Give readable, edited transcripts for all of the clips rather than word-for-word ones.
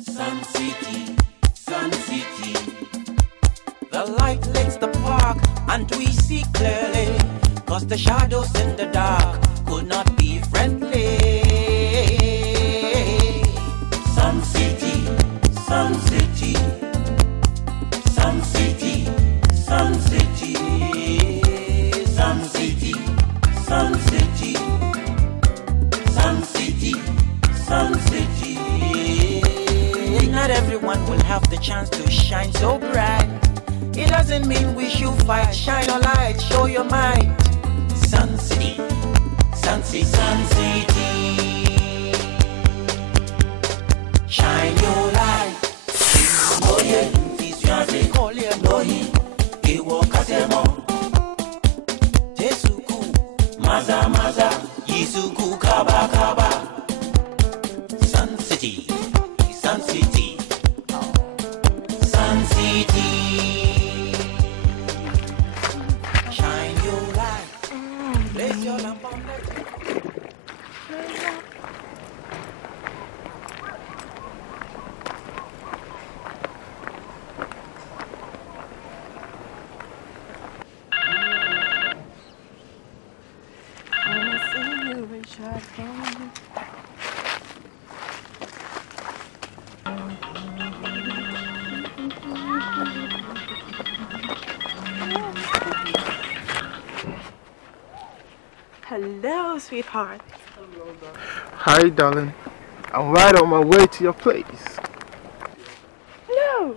Sun City, Sun City. The light lights the park and we see clearly, 'cause the shadows in the dark could not be friendly. Sun City, Sun City, Sun City, Sun City, Sun City, Sun City, Sun City, Sun City. Not everyone will have the chance to shine so bright. It doesn't mean we should fight. Shine your light, show your might. Sun City, Sun City, Sun City. Shine your light. Oh yeah, this is call it Nohi. Ewo Katemo. Tesuku, Maza Maza, Yisuku Kaba Kaba. Sun City, Sun City, Sun City. Shine your light. Place your lamp on light. Hello, sweetheart. Hi, darling. I'm right on my way to your place. No,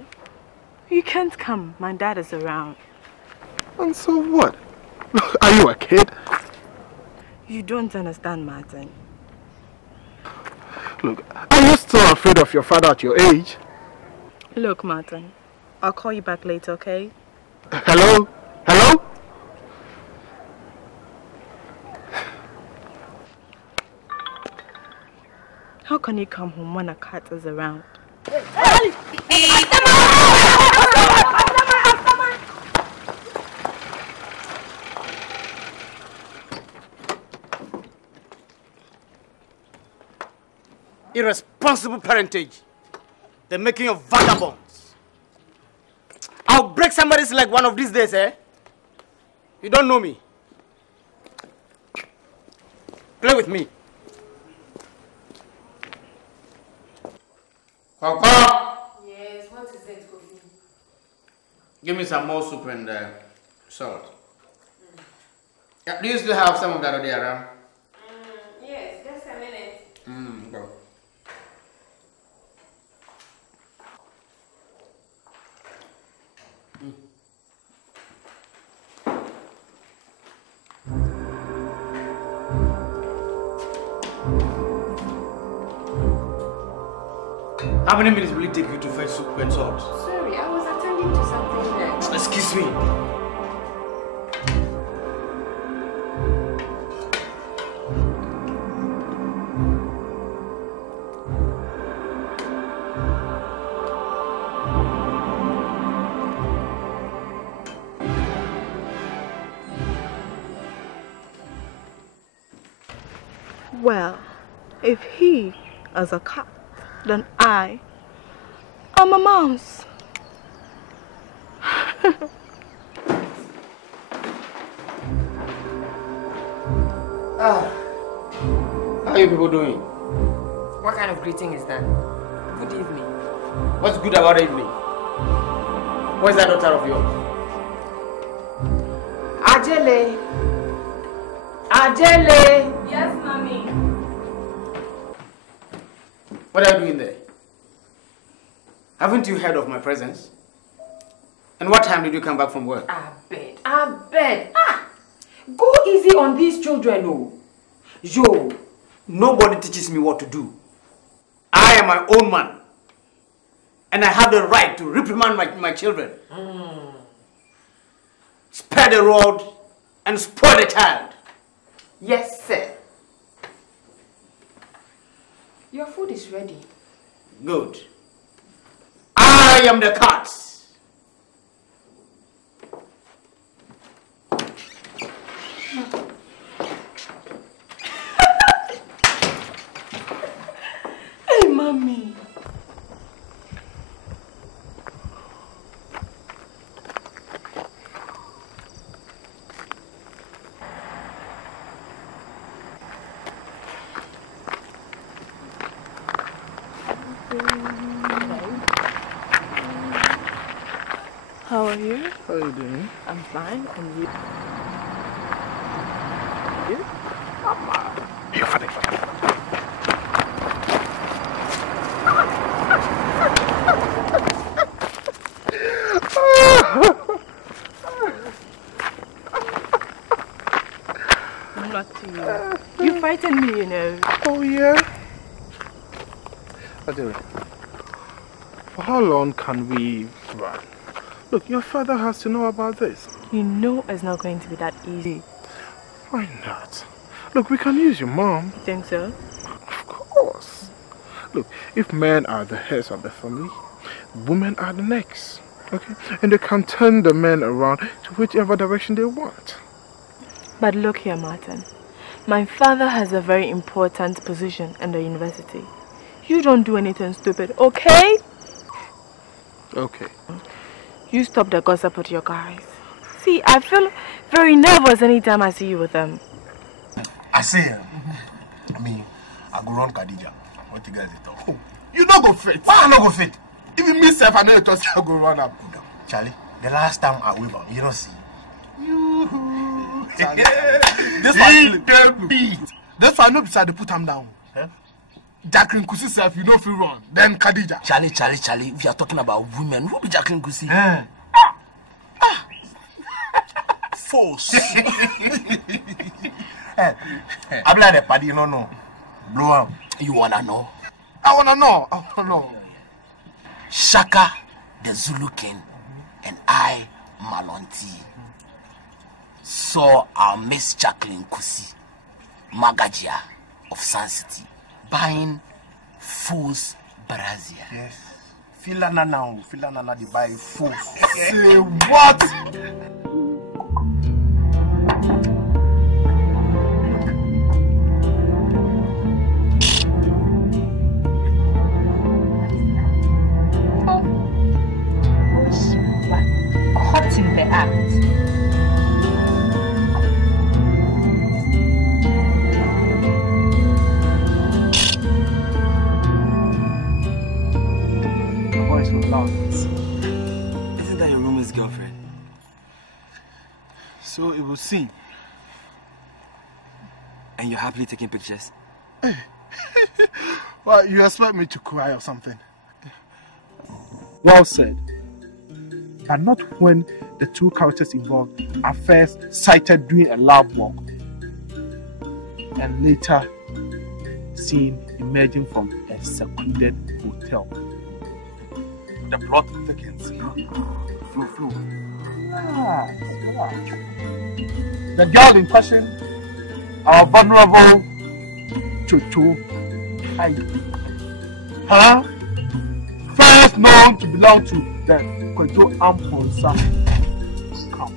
you can't come. My dad is around. And so what? Are you a kid? You don't understand, Martin. Look, are you still afraid of your father at your age? Look, Martin, I'll call you back later, okay? Hello? Hello? How can you come home when a cat is around? Irresponsible parentage. The making of vagabonds. I'll break somebody's leg one of these days, eh? You don't know me. Play with me. Papa! Yes, what is it, Kofi? Give me some more soup and salt. Yeah, do you still have some of that already around? Yes, just a minute. Go. How many minutes will it take you to fetch soup and salt? Sorry, I was attending to something there. Excuse me. Well, if he is a cat, then I'm a mouse. How are you people doing? What kind of greeting is that? Good evening. What's good about the evening? Where's that daughter of yours? Ajele. Ajele. Yes, mommy. What are you doing there? Haven't you heard of my presence? And what time did you come back from work? I bed. Go easy on these children, oh. Yo, nobody teaches me what to do. I am my own man. And I have the right to reprimand my children. Spare the rod and spoil the child. Yes, sir. Your food is ready. Good. I am the cat. Hey, mommy. How are you? How are you doing? I'm fine. And you? You? You're funny. Not to you. You frightened me, you know. Oh, yeah? Adele, for how long can we run? Look, your father has to know about this. You know it's not going to be that easy. Why not? Look, we can use your mom. You think so? Of course. Look, if men are the heads of the family, women are the necks. Okay? And they can turn the men around to whichever direction they want. But look here, Martin. My father has a very important position in the university. You don't do anything stupid, okay? Okay. You stop the gossip with your guys. See, I feel very nervous anytime I see you with them. I say, I mean, I go run Khadija. What you guys talk? Oh, you not go fit. Why I not go fit? Even myself, I know you trust I go run up. Charlie, the last time I went out, you don't see. This one the beat. That's why I know beside the put him down. Jacqueline Kusi self, you know if you run. Then Khadija. Charlie, if you are talking about women, who be Jacqueline Kusi? Force. I'm like a party, no. Blow up. You wanna know? I wanna know. Shaka, the Zulu king, and I, Malonti, saw our Miss Jacqueline Kusi, Magajia of Sun City, buying Fool's Brazier. Yes. Filana they buy Fools. Say what? Caught in the act. Voice was loud. Isn't that your roommate's girlfriend? So it will seem. And you're happily taking pictures? Well, you expect me to cry or something? Well said. But not when the two characters involved are first sighted doing a lab walk and later seen emerging from a secluded hotel. The plot thickens. Flow. The girl in question, our vulnerable Chocho Hayi. First known to belong to the Kojo Amponsa camp.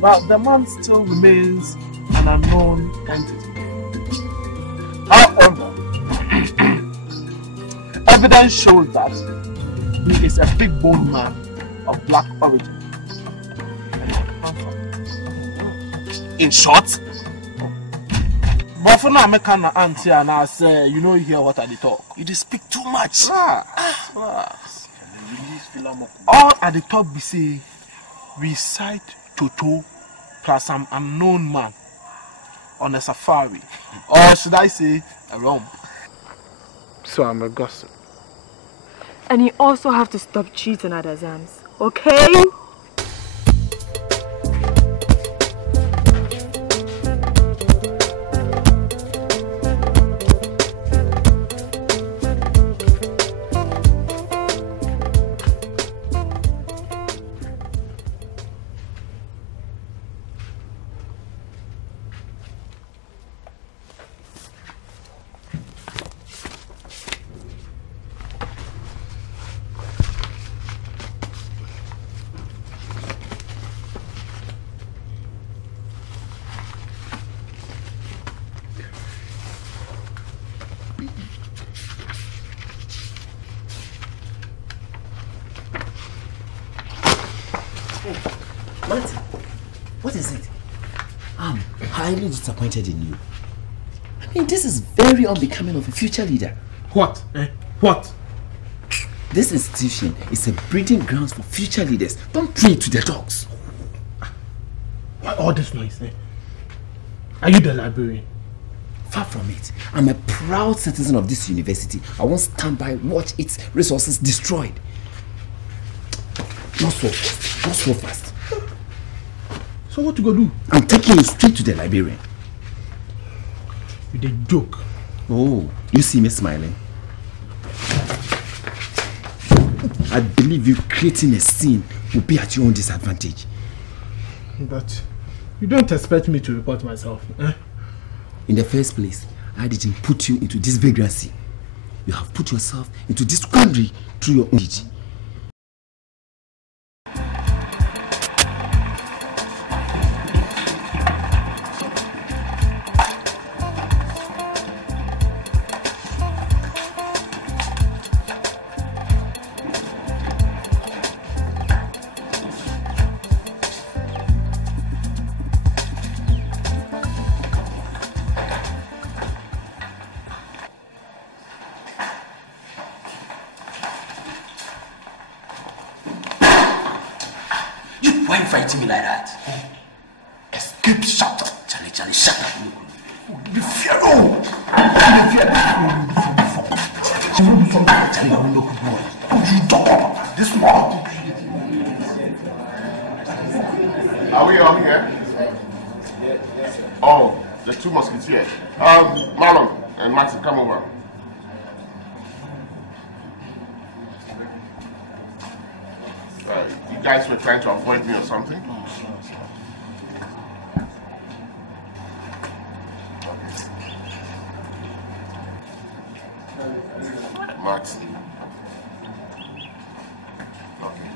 But the man still remains an unknown entity. However, evidence shows that he is a big bone man of black origin. In short, but for now, I can't answer and I say, you know, you hear what I talk. You just speak too much. All at the top, we say, we sight Toto plus some unknown man on a safari. Or should I say, a romp. So I'm a gossip. And you also have to stop cheating at exams, okay? Martin, what is it? I'm highly disappointed in you. I mean, this is very unbecoming of a future leader. What? What? This institution is a breeding ground for future leaders. Don't pray to the dogs. Why all this noise? Are you the librarian? Far from it. I'm a proud citizen of this university. I won't stand by watch its resources destroyed. Not so fast. Not so fast. So what you gonna do? I'm taking you straight to the librarian. You did joke. Oh, you see me smiling? I believe you creating a scene will be at your own disadvantage. But you don't expect me to report myself, eh? In the first place, I didn't put you into this vagrancy. You have put yourself into this quandary through your own deed. Why are you fighting me like that? Escape, shut up. Charlie, shut up. Be fear, no. Be fear. Charlie, I will look good. You talk. This one. Are we on here? Oh, the two musketeers. Marlon and Martin, come over. You guys were trying to avoid me or something? Martin. Okay.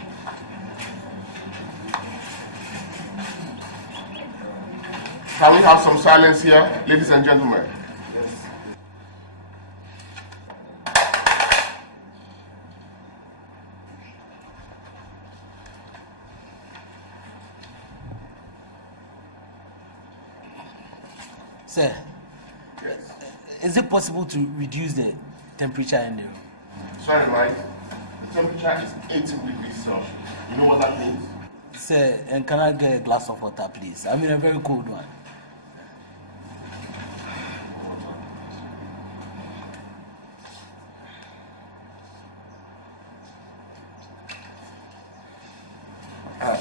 Can we have some silence here, ladies and gentlemen? Sir, is it possible to reduce the temperature in the room? Sorry, Mike. The temperature is 80 degrees Celsius. You know what that means? Sir, and can I get a glass of water, please? I mean a very cold one.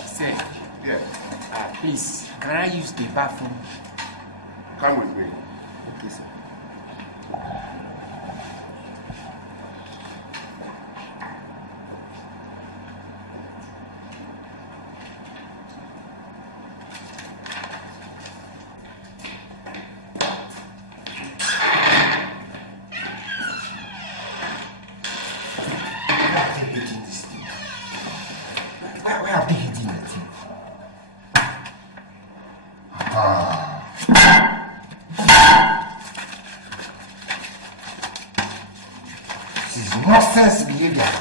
Sir. Yes. Please, can I use the bathroom? Come with me. Okay, sir. Where are they hiding the thing? This is nonsense behavior.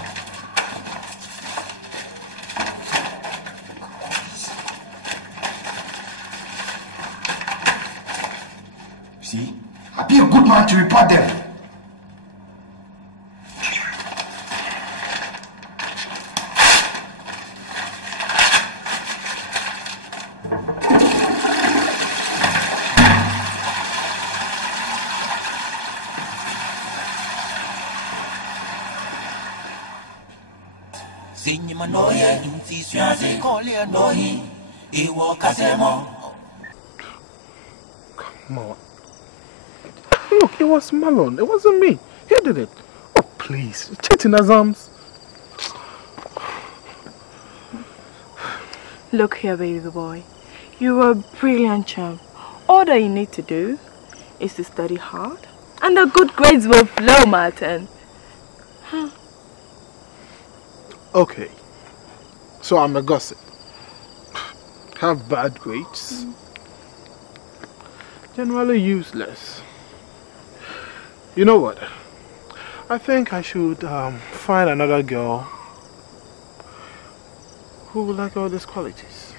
See, I'll be a good man to report them. Come on. Look, it was Marlon. It wasn't me. He did it. Oh, please. Chetinazams. Look here, baby boy. You are a brilliant champ. All that you need to do is to study hard, and the good grades will flow, Martin. Huh. Okay. So I'm a gossip. Have bad grades. Generally useless. You know what? I think I should find another girl who will like all these qualities.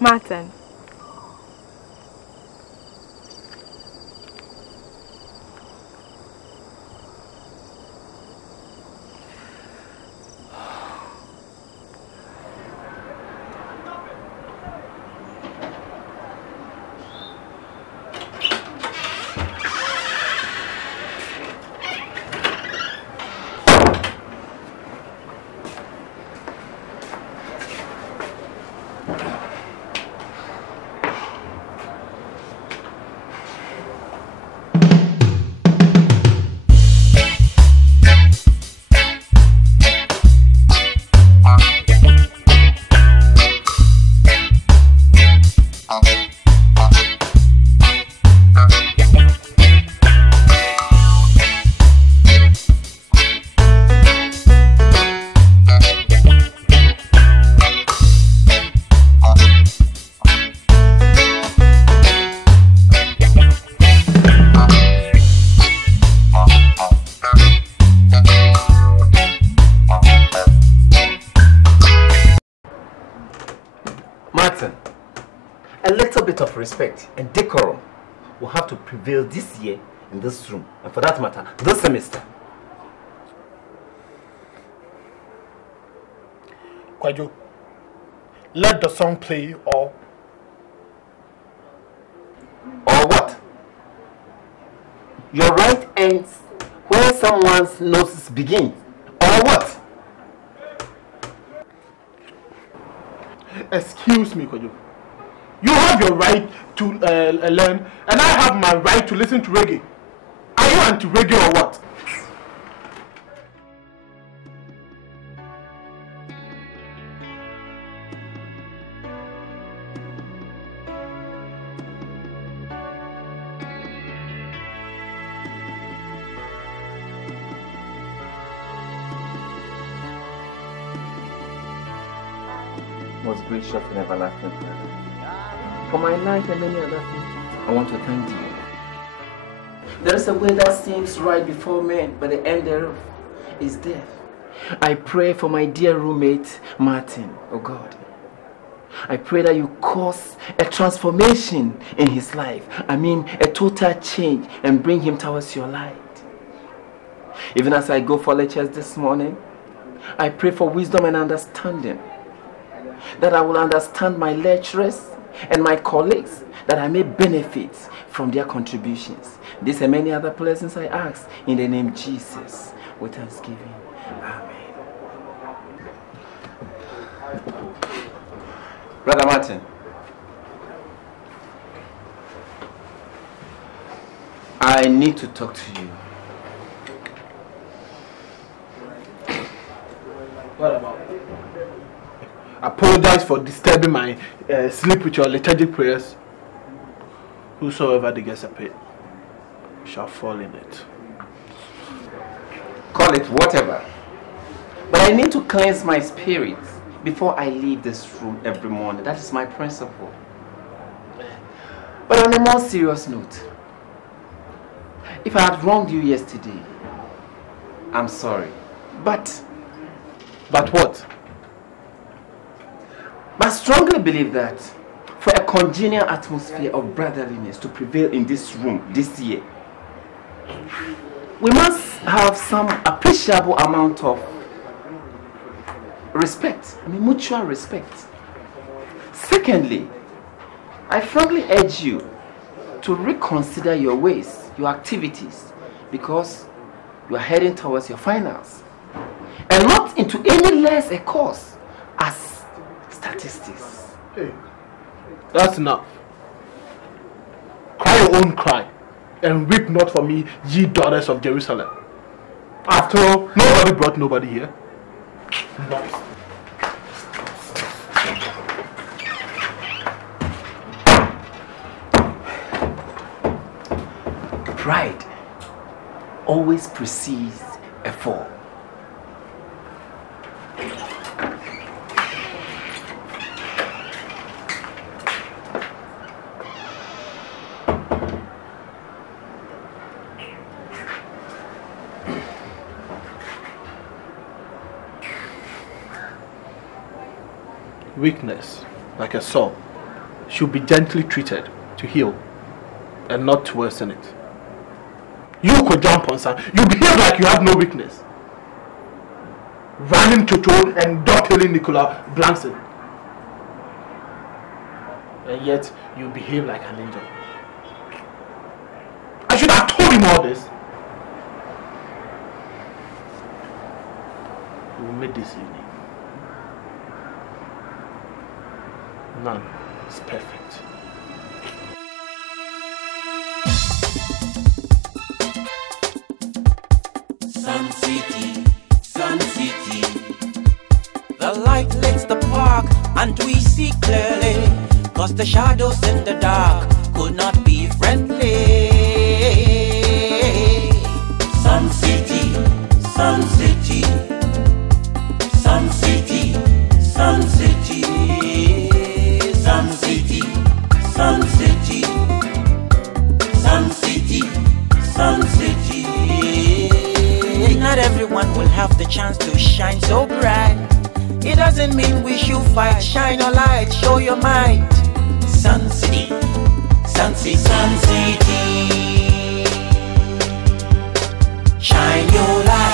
Martin. Respect and decorum will have to prevail this year in this room, and for that matter, this semester. Kwajo, let the song play or what? Your right ends where someone's nose begins, or what? Excuse me, Kwajo. You have your right to learn, and I have my right to listen to reggae. Are you anti-reggae or what? Most gracious and everlasting Father, for my life and many other things, I want to thank you. There is a way that seems right before men, but the end thereof is death. I pray for my dear roommate, Martin, oh God. I pray that you cause a transformation in his life. I mean, a total change, and bring him towards your light. Even as I go for lectures this morning, I pray for wisdom and understanding, that I will understand my lecturers and my colleagues, that I may benefit from their contributions. These and many other blessings I ask in the name of Jesus with thanksgiving. Amen. Brother Martin, I need to talk to you. What about? Apologize for disturbing my sleep with your liturgic prayers. Whosoever diggeth a pit shall fall in it. Call it whatever. But I need to cleanse my spirit before I leave this room every morning. That is my principle. But on a more serious note, if I had wronged you yesterday, I'm sorry. But what? I strongly believe that for a congenial atmosphere of brotherliness to prevail in this room this year, we must have some appreciable amount of respect. I mean, mutual respect. Secondly, I strongly urge you to reconsider your ways, your activities, because you are heading towards your finals, and not into any less a course as statistics. Hey, that's enough. Cry your own cry, and weep not for me, ye daughters of Jerusalem. After all, nobody brought nobody here. No. Pride always precedes a fall. Weakness, like a saw, should be gently treated to heal and not to worsen it. You could jump on son. You behave like you have no weakness. Running Chocho and doubling Nicola Blanson. And yet you behave like an angel. I should have told him all this. We will meet this evening. None is perfect. Sun City, Sun City. The light lights the park and we see clearly, 'cause the shadows in the dark could not be friendly. Sun City, Sun City. Sun City, Sun City. Sun City, Sun City. Sun City, Sun City. Not everyone will have the chance to shine so bright. It doesn't mean we should fight. Shine your light, show your might. Sun City, Sun City, Sun City. Shine your light.